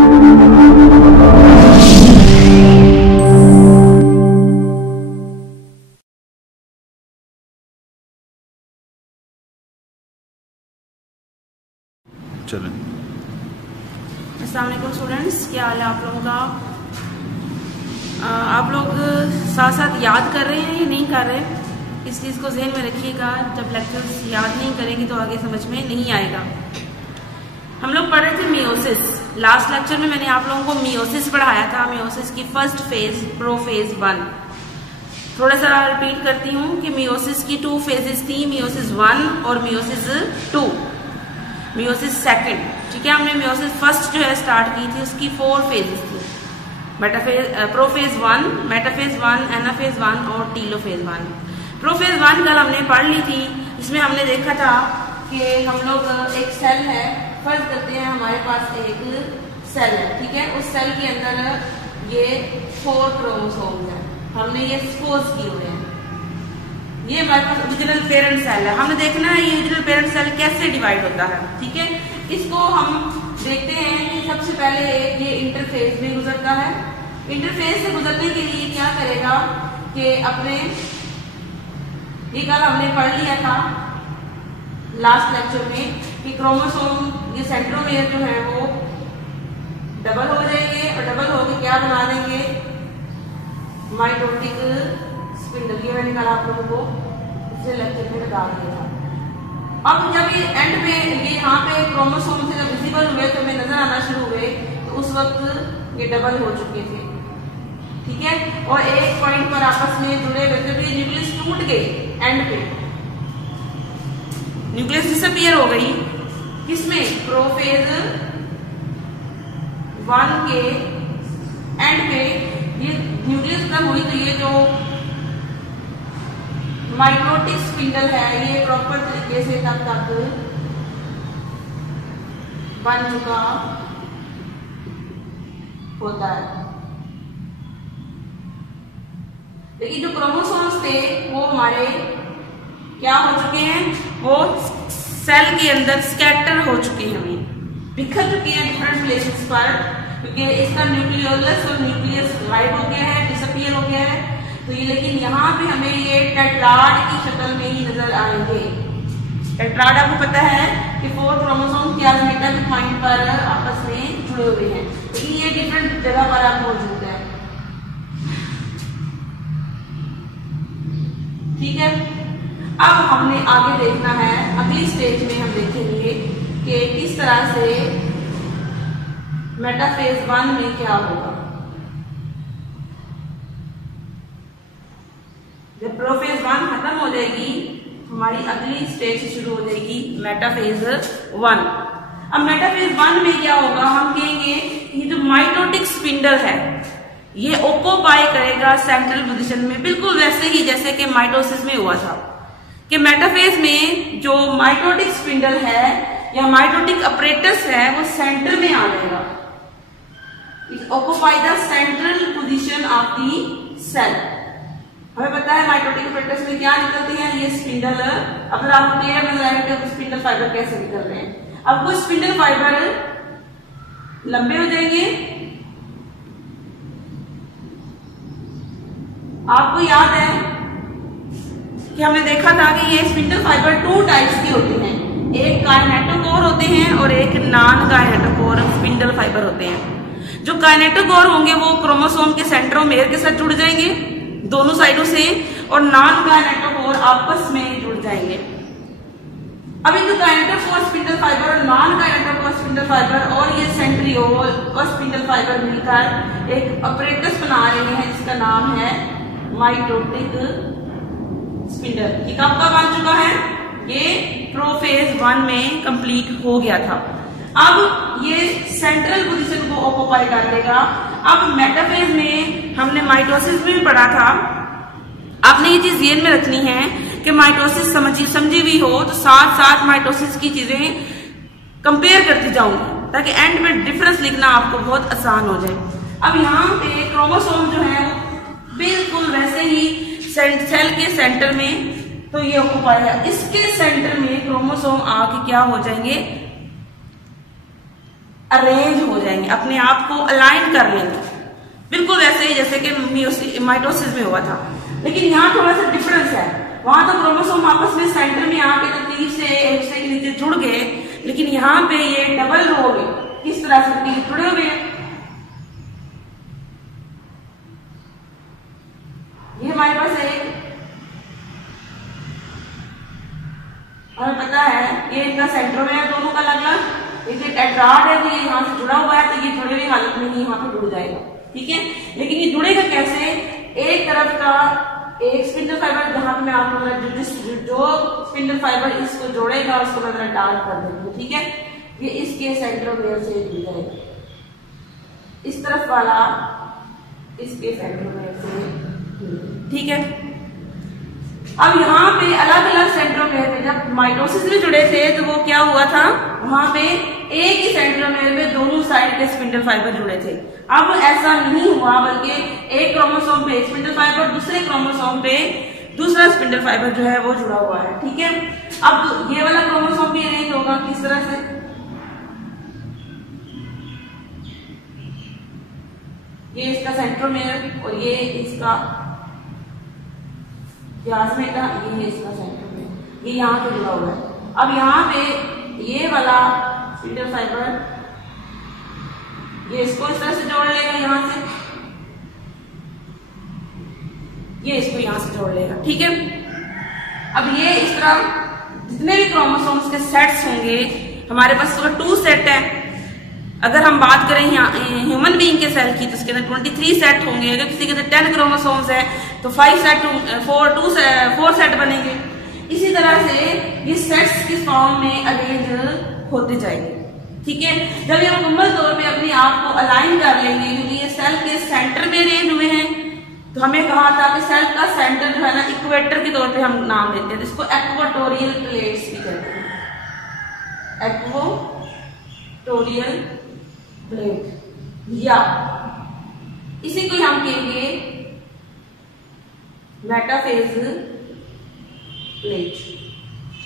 चलें। अस्सलाम वालेकुम स्टूडेंट्स, क्या हाल है आप लोगों का? आप लोग साथ साथ याद कर रहे हैं या नहीं कर रहे? इस चीज़ को जहन में रखिएगा, जब लेक्चर्स याद नहीं करेंगे तो आगे समझ में नहीं आएगा। हम लोग पढ़ रहे थे मियोसिस। लास्ट लेक्चर में मैंने आप लोगों को मियोसिस पढ़ाया था, मियोसिस की फर्स्ट फेज प्रोफेज 1। थोड़ा सा रिपीट करती हूँ कि मियोसिस की 2 फेजेस थी, मियोसिस 1 और मियोसिस 2, मियोसिस सेकंड। ठीक है, हमने मियोसिस फर्स्ट जो है स्टार्ट की थी, उसकी 4 फेजेस थी, प्रोफेज 1, मेटाफेज 1, एनाफेज 1 और टीलोफेज 1। प्रोफेज 1 कल हमने पढ़ ली थी। इसमें हमने देखा था कि हम लोग एक सेल है, फर्ज करते हैं हमारे पास एक सेल है, ठीक है, उस सेल के अंदर ये 4 क्रोमोसोम्स हैं, हमने ये सपोज किए हुए हैं। ये हमारे पास ओरिजिनल पेरेंट सेल है। हमने देखना है ये ओरिजिनल पेरेंट सेल कैसे डिवाइड होता है। ठीक है, इसको हम देखते हैं कि सबसे पहले ये इंटरफेस में गुजरता है। इंटरफेस से गुजरने के लिए क्या करेगा कि अपने, ये कल हमने पढ़ लिया था लास्ट लेक्चर में कि क्रोमोसोम, ये सेंट्रोमेयर जो है वो डबल हो जाएंगे और डबल होके क्या बना देंगे, माइटोटिक स्पिंडल। ये मैंने कल आप लोगों को पिछले लेक्चर में बता दिया था। अब जब ये एंड में ये यहाँ पे क्रोमोसोम से जब विजिबल हुए तो हमें नजर आना शुरू हुए, तो उस वक्त ये डबल हो चुके थे। ठीक है, और एक पॉइंट पर आपस में जुड़े हुए थे, तो ये न्यूक्लियस टूट गई एंड पे, न्यूक्लियस डिसअपीयर हो गई। किसमें? प्रोफेज 1 के एंड पे ये न्यूक्लियस खत्म हुई, तो ये जो माइटोटिक स्पिंडल है ये प्रॉपर तरीके से तब तक बन चुका होता है। लेकिन जो क्रोमोसोम्स थे वो हमारे क्या हो चुके हैं, वो सेल के अंदर स्कैटर हो चुके हैं, बिखर चुके हैं डिफरेंट प्लेसेस पर, क्योंकि इसका न्यूक्लियोलस और न्यूक्लियस डिवाइड हो गया है, डिसअपीयर हो गया है। तो ये, लेकिन यहाँ पे हमें ये टेट्राड की शक्ल में ही नजर आएंगे। टेट्राड आपको पता है कि 4 क्रोमोसोम प्लाज्मेटा के पॉइंट पर आपस में जुड़े हुए हैं, लेकिन ये डिफरेंट जगह पर आप मौजूद है। ठीक है, अब हमने आगे देखना है, अगली स्टेज में हम देखेंगे कि किस तरह से मेटाफेज 1 में क्या होगा। जब प्रोफेज 1 खत्म हो जाएगी, हमारी अगली स्टेज शुरू हो जाएगी मेटाफेज 1। अब मेटाफेज 1 में क्या होगा, हम कहेंगे ये जो माइटोटिक स्पिंडल है ये ऑक्यूपाई करेगा सेंट्रल पोजीशन में, बिल्कुल वैसे ही जैसे कि माइटोसिस में हुआ था कि मेटाफेज में जो माइटोटिक स्पिंडल है या माइटोटिक अपरेटस है वो सेंटर में आ जाएगा। It occupy the central position of the cell. हमें पता है माइटोटिक अपरेटस में क्या निकलते हैं, ये स्पिंडल। अगर आपको क्लियर नजर आए तो स्पिंडल फाइबर कैसे निकल रहे हैं। अब कुछ स्पिंडल फाइबर लंबे हो जाएंगे। आपको याद है कि हमने देखा था कि ये स्पिंडल फाइबर 2 टाइप्स की होती हैं, एक काइनेटोकोर होते हैं और एक नॉन काइनेटोकोर स्पिंडल फाइबर होते हैं। जो काइनेटोकोर होंगे वो क्रोमोसोम के सेंट्रोमेयर के साथ जुड़ जाएंगे दोनों साइडों से, और नॉन काइनेटोकोर आपस में जुड़ जाएंगे। अब ये जो काइनेटोकोर स्पिंडल फाइबर और नॉन काइनेटोकोर स्पिंडल फाइबर और ये सेंट्रियोल और स्पिंडल फाइबर मिलकर एक अपरेटस बना रहे हैं जिसका नाम है माइटोटिक स्पिंडल। ये कब का बन चुका है, ये प्रोफेज 1 में कंप्लीट हो गया था। अब ये सेंट्रल पोजीशन को ऑक्यूपाई कर लेगा। अब मेटाफेज में हमने माइटोसिस में भी पढ़ा था, आपने ये चीज ध्यान में रखनी है कि माइटोसिस समझी भी हो तो साथ साथ माइटोसिस की चीजें कंपेयर करती जाऊंगी ताकि एंड में डिफरेंस लिखना आपको बहुत आसान हो जाए। अब यहाँ पे क्रोमोसोम जो है वो बिल्कुल वैसे ही सेल के सेंटर में, तो ये ऑक्यूपाई है, इसके सेंटर में क्रोमोसोम आके क्या हो जाएंगे, अरेंज हो जाएंगे। जाएंगे, अपने आप को अलाइन कर लेंगे, बिल्कुल वैसे ही जैसे कि माइटोसिस में हुआ था। लेकिन यहाँ थोड़ा सा डिफरेंस है, वहां तो क्रोमोसोम आपस में सेंटर में आके तरतीब से एक दूसरे के नीचे जुड़ गए, लेकिन यहाँ पे ये डबल रो में किस तरह से जुड़े हुए हैं। ये हमारे पास है, हमें पता है ये इनका सेंट्रोमेयर है दोनों का अलग अलग, इसलिए टेट्राड है तो ये यहाँ से जुड़ा हुआ है, तो ये जुड़े हुई हालत में ही यहाँ पे जुड़ जाएगा, ठीक है। लेकिन ये जुड़ेगा कैसे, एक तरफ का एक स्पिंडल फाइबर जहां पे मैं आपको जो स्पिंडल फाइबर इसको जोड़ेगा उसको मैं जरा डार्क कर देती हूँ, ठीक है। ये इसके सेंट्रोमेयर से जुड़ जाएगा, इस तरफ वाला इसके सेंट्रोमेयर से, ठीक है। अब यहाँ पे अलग अलग सेंट्रोमेयर में जब माइटोसिस में जुड़े थे तो वो क्या हुआ था, वहां पे एक ही सेंट्रोमेयर में दोनों साइड के स्पिंडल फाइबर जुड़े थे। अब ऐसा नहीं हुआ, बल्कि एक क्रोमोसोम पे स्पिंडल फाइबर, दूसरे क्रोमोसोम पे दूसरा स्पिंडल फाइबर जो है वो जुड़ा हुआ है, ठीक है। अब ये वाला क्रोमोसोम भी अरेंज होगा किस तरह से, ये इसका सेंट्रोमेयर और ये इसका प्लाज्मेटा, ये इसका सेंट्रोमेयर, ये यहाँ पे जुड़ा हुआ है। अब यहाँ पे ये वाला स्पिंडल फाइबर ये इसको इस तरह से जोड़ लेगा, यहाँ से ये इसको यहाँ से जोड़ लेगा, ठीक है। अब ये इस तरह जितने भी क्रोमोसोम्स के सेट्स होंगे, हमारे पास तो 2 सेट है। अगर हम बात करें ह्यूमन बीइंग के सेल की तो उसके अंदर 23 सेट होंगे। अगर किसी के अंदर 10 क्रोमोसोम्स है तो 4 सेट बनेंगे। इसी तरह से ये सेट्स किस फॉर्म में अरेंज होते जाएंगे, ठीक है। जब ये मुकम्मल तौर पे अपने आप को अलाइन कर लेंगे, क्योंकि ये सेल के सेंटर में अरेंज हुए हैं, तो हमें कहा था कि सेल का सेंटर जो है ना इक्वेटर के तौर पे हम नाम देते हैं, इसको इक्वेटोरियल प्लेट्स भी कहते हैं, इक्वेटोरियल प्लेट, या इसी को हम कहेंगे मेटाफेज प्लेट।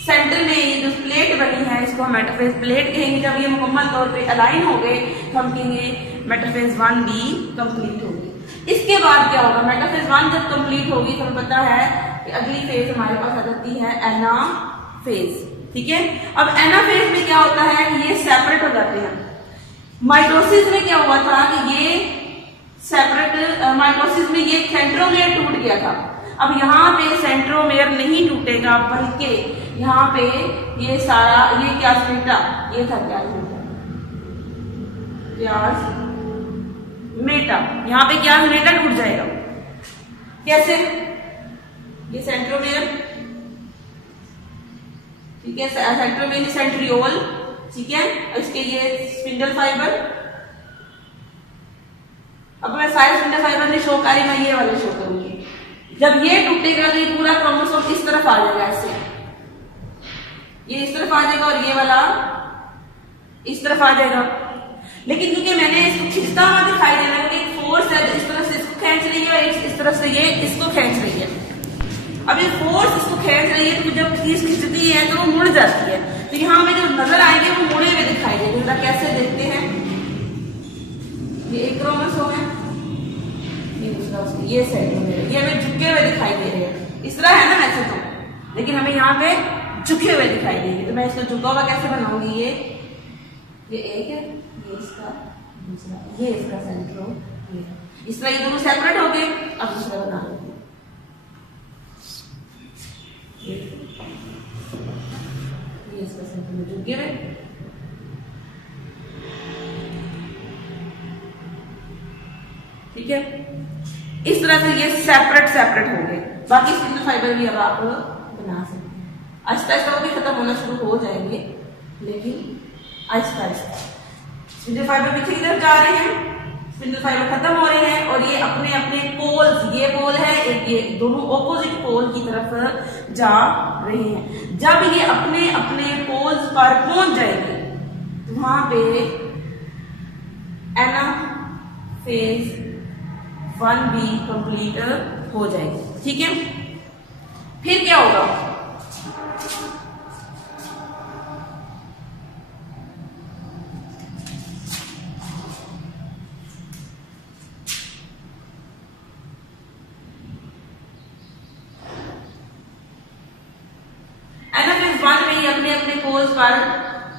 सेंटर में ये जो प्लेट बनी है इसको हम मेटाफेज प्लेट कहेंगे। जब ये मुकम्मल तौर पे अलाइन हो गए तो हम कहेंगे मेटाफेज 1 भी कंप्लीट होगी। इसके बाद क्या होगा, मेटाफेज 1 जब कंप्लीट होगी तो हमें पता है कि अगली फेज हमारे पास आ जाती है एनाफेज, ठीक है। अब एनाफेज में क्या होता है कि ये सेपरेट हो जाते हैं। माइटोसिस में क्या हुआ था कि ये सेपरेट, माइटोसिस में ये सेंट्रोमेयर टूट गया था। अब यहाँ पे सेंट्रोमेयर नहीं टूटेगा, बल्कि यहाँ पे ये सारा ये क्या स्पिंडा, ये था क्या मेटा, यहाँ पे क्या मेटा टूट जाएगा। कैसे, ये सेंट्रोमेयर, ठीक है, सेंट्रोमेयर सेंट्रियोल, ठीक है, इसके ये स्पिंडल फाइबर। अब मैं सारे स्पिंडल फाइबर नहीं शो करी, मैं ये वाले शो करूंगी। जब ये टूटेगा तो ये पूरा क्रोमोसोम इस तरफ आ जाएगा, ऐसे ये इस तरफ आ जाएगा और ये वाला इस तरफ आ जाएगा। लेकिन क्योंकि मैंने इसको खींचता हुआ दिखाई दे रहा है, एक फोर्स है इस तरफ से इसको खींच रही है और इस तरफ से ये इसको खींच रही है। अब ये फोर्स इसको खींच रही है तो जब खींचती है तो वो मुड़ जाती है, तो यहाँ में जो नजर आएंगे वो मुड़े हुए दिखाई देंगे। कैसे देखते हैं, ये एक क्रोमोसोम है, ये दूसरा उसका, ये सेंट्रोमेयर, ये हमें झुके हुए दिखाई दे रहे हैं। इस तरह है ना वैसे तो, लेकिन हमें यहाँ पे झुके हुए दिखाई देंगे। तो मैं इसको झुका हुआ कैसे बनाऊंगी, ये एक है, ये इसका दूसरा, ये इसका सेंट्रोमेयर। इस तरह ये दोनों सेपरेट हो गए। अब दूसरा बना लेंगे, ये इसका सेंट्रोमेयर झुके हुए, ठीक है। इस तरह से ये सेपरेट हो गए। बाकी स्पिंडल फाइबर भी अब आप बना सकते हैं। आहिस्ता आहिस्ता वो भी खत्म होना शुरू हो जाएंगे, लेकिन आहिस्ता आहिस्ता स्पिंडल फाइबर पीछे की तरफ जा रहे हैं, स्पिंडल फाइबर खत्म हो रहे हैं और ये अपने अपने पोल्स, ये पोल है एक, ये दोनों ऑपोजिट पोल की तरफ जा रहे हैं। जब ये अपने अपने पोल्स पर पहुंच जाएंगे तो वहां पे एनाफेज 1 भी कंप्लीट हो जाएगी, ठीक है। फिर क्या होगा, पोज पर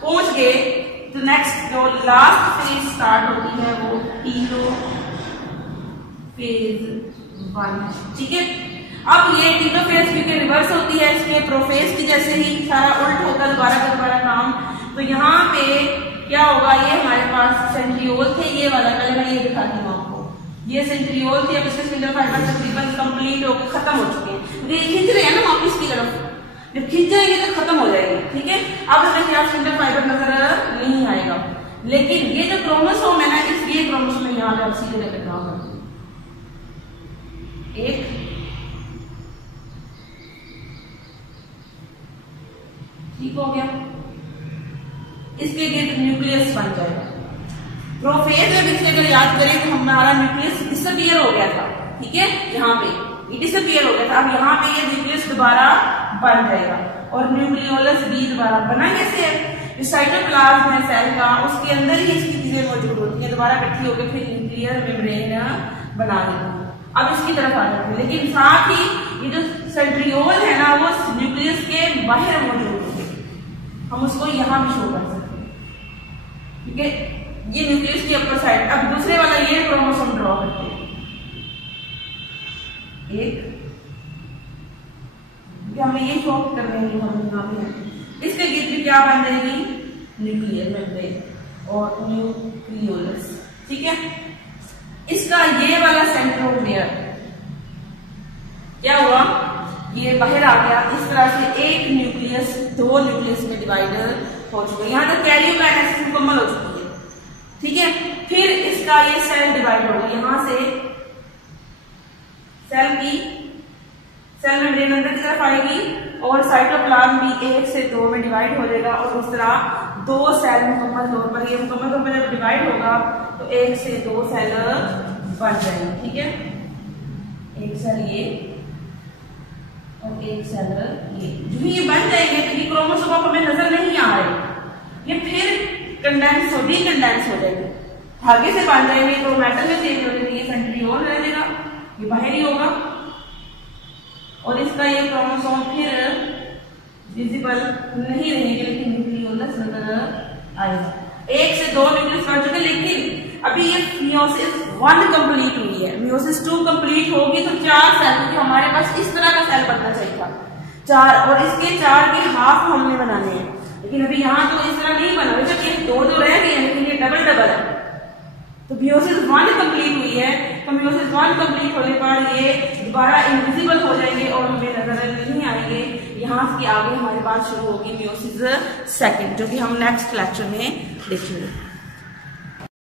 पहुंच गए तो नेक्स्ट जो लास्ट फेज स्टार्ट होती है वो टीलोफेज 1। ठीक है, अब ये टीलोफेज क्योंकि रिवर्स होती है इसके प्रोफेज की जैसे ही सारा उल्ट होगा दोबारा का दोबारा काम, तो यहाँ पे क्या होगा, ये हमारे पास सेंट्रियोल थे, ये वाला पहले मैं ये दिखाती हूँ आपको, ये सेंट्रियोल थे, अब इसके स्पिंडल फाइबर तकरीबन कंप्लीट होकर खत्म हो चुके हैं, ये खींच रहे हैं ना वापिस की तरफ, जब खींच जाएंगे तो खत्म हो जाएंगे। ठीक है, अब इसमें क्या स्पिंडल फाइबर नजर नहीं आएगा, लेकिन ये जो क्रोमोसोम है ना, इस ये क्रोमोसोम में यहाँ पे आप सीधे लेकर ड्रॉ करते हैं, एक ठीक हो गया, इसके गिर्द न्यूक्लियस बन जाएगा। प्रोफेज में भी अगर याद करें तो हमारा न्यूक्लियस डिसअपीयर हो गया था। ठीक है, यहाँ पे ये डिसअपीयर हो गया था, अब यहाँ पे ये न्यूक्लियस दोबारा बन जाएगा और न्यूक्लियोलस भी दोबारा बना कैसे है, जो साइटोप्लाज्म है सेल का उसके अंदर ही इसकी चीजें मौजूद होती है, दोबारा इकट्ठी होकर फिर न्यूक्लियर मेम्ब्रेन बना देती है। अब इसकी तरफ आ जाते हैं, लेकिन साथ ही ये जो सेंट्रियोल है ना वो न्यूक्लियस के बाहर मौजूद होते हैं, हम उसको यहाँ भी शो कर सकते हैं। ठीक है, ये न्यूक्लियस की अपर साइड। अब दूसरे वाला ये क्रोमोसोम ड्रॉ करते हैं, एक हमें ये शो कर रहे हैं, हम यहाँ पे इसके गिर्द भी क्या बन जाएगी, न्यूक्लियर मेम्ब्रेन और न्यूक्लियोलस। ठीक है, इसका ये वाला सेंट्रोमियर क्या हुआ, ये बाहर आ गया, इस तरह से एक न्यूक्लियस दो न्यूक्लियस में डिवाइड हो चुका है, यहाँ तक कैरियोकाइनेसिस मुकम्मल हो चुकी है। ठीक है, फिर इसका ये सेल डिवाइड होगा, यहाँ से सेल मेम्ब्रेन अंदर की तरफ आएगी और साइटोप्लाज्म भी 1 से 2 में डिवाइड हो जाएगा और उस तरह 2 सेल मुकम्मल तौर पर, ये मुकम्मल तौर पर जब डिवाइड होगा तो 1 से 2 सेल बन जाएंगे। ठीक है, एक सेल ये और एक सेल ये, जो ये बन जाएंगे तो ये क्रोमोसोम अब हमें नजर नहीं आ रहे, ये फिर कंडेंस हो जाएंगे, धागे से बन जाएंगे, तो मेटल में चेंज हो जाएंगे, ये सेंट्रियोल रह जाएगा, ये बाहर ही होगा और इसका ये क्रोमोसोम फिर विजिबल नहीं रहेंगे, लेकिन न्यूक्लियोलस नजर आएगा। 1 से 2 न्यूक्लियस बन चुके, लेकिन अभी ये मियोसिस 1 कंप्लीट हुई है, मियोसिस 2 कंप्लीट होगी तो 4 सेल, क्योंकि हमारे पास इस तरह का सेल बनना चाहिए था 4, और इसके 4 के हाफ हमने बनाने हैं, लेकिन अभी यहाँ तो इस तरह नहीं बना, जब ये 2 रह गए हैं, लेकिन ये डबल है। तो मियोसिस 1 कंप्लीट हुई है, तो मियोसिस 1 कंप्लीट होने पर ये दोबारा इनविजिबल हो जाएंगे और हमें नजर नहीं आएंगे। यहाँ से आगे हमारे पास शुरू होगी मियोसिस 2, जो कि हम नेक्स्ट लेक्चर में देखेंगे।